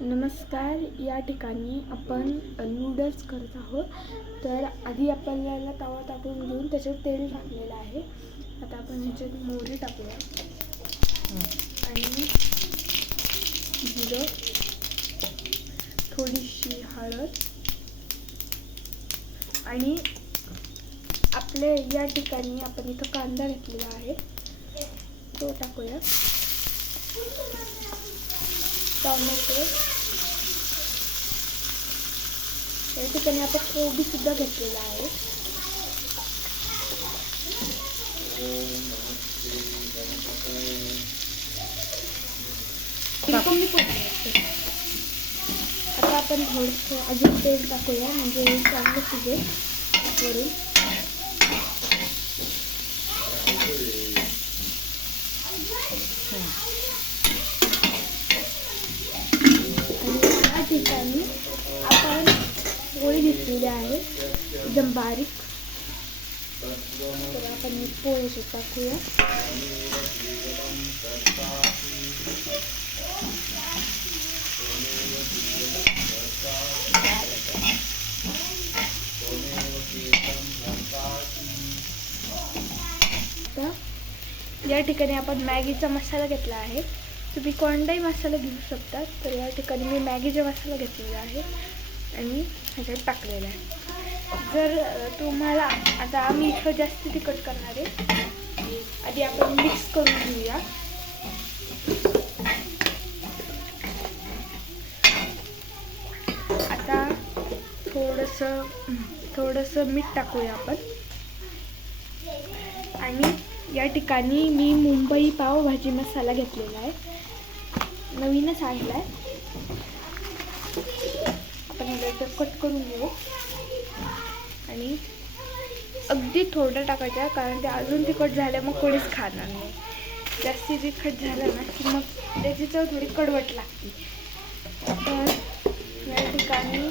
नमस्कार या ठिकाणी आपण नूडल्स करत आहोत. तर आधी आपल्याला तवा टाकून घेऊन त्याच्यात तेल टाकलेलं आहे. आता आपण ह्याच्यात मोहरी टाकूया. आणि जिरं थोडीशी हळद. आणि आपल्या या ठिकाणी आपण इथं कांदा घेतलेला आहे. तो टाकूया. टॉमॅटो. या ठिकाणी आपण कोबी सुद्धा घेतलेला आहे. आता आपण थोडंसं अजून तेल टाकूया म्हणजे चांगलं शिजेल वरून आणि या ठिकाणी आपण पोळी घेतलेली आहे. एकदम बारीक. तर आपण हे पोळी अशी टाकूया. या ठिकाणी आपण मॅगीचा मसाला घेतला आहे. तुम्ही कोणताही मसाला घेऊ शकता तर या ठिकाणी मी मॅगीचा मसाला घेतलेला आहे. आणि ह्याच्यात टाकलेलं आहे. जर तुम्हाला आता आम्ही इथं जास्त तिखट करणार आहे. आधी आपण मिक्स करून घेऊया. आता थोडंसं थोडंसं मीठ टाकूया आपण. आणि या ठिकाणी मी मुंबई पावभाजी मसाला घेतलेला आहे. नवीनच आणला आहे आपण कट करून घेऊ. आणि अगदी थोडं टाकायचं कारण ते अजून तिखट झालं मग कोणीच खाणार नाही. जास्ती तिखट झालं ना की मग त्याची चव थोडी कडवट लागते. तर या ठिकाणी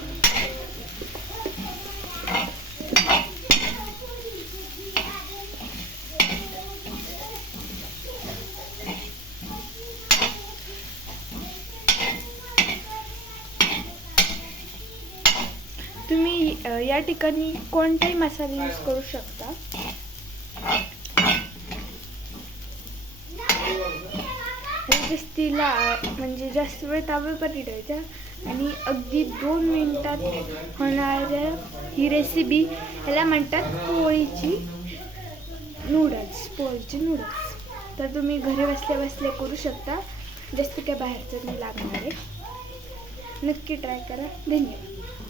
तुम्ही अ, या ठिकाणी कोणताही मसाले यूज करू शकता. जास्तीला म्हणजे जास्त वेळ ताब्यावर ठेवायचा आणि अगदी दोन मिनिटात होणाऱ्या ही रेसिपी ह्याला म्हणतात पोळीची नूडल्स पोळीची नूडल्स तर तुम्ही घरी बसल्या बसल्या करू शकता. जास्त काय बाहेरचं नाही लागणार आहे. नक्की ट्राय करा. धन्यवाद.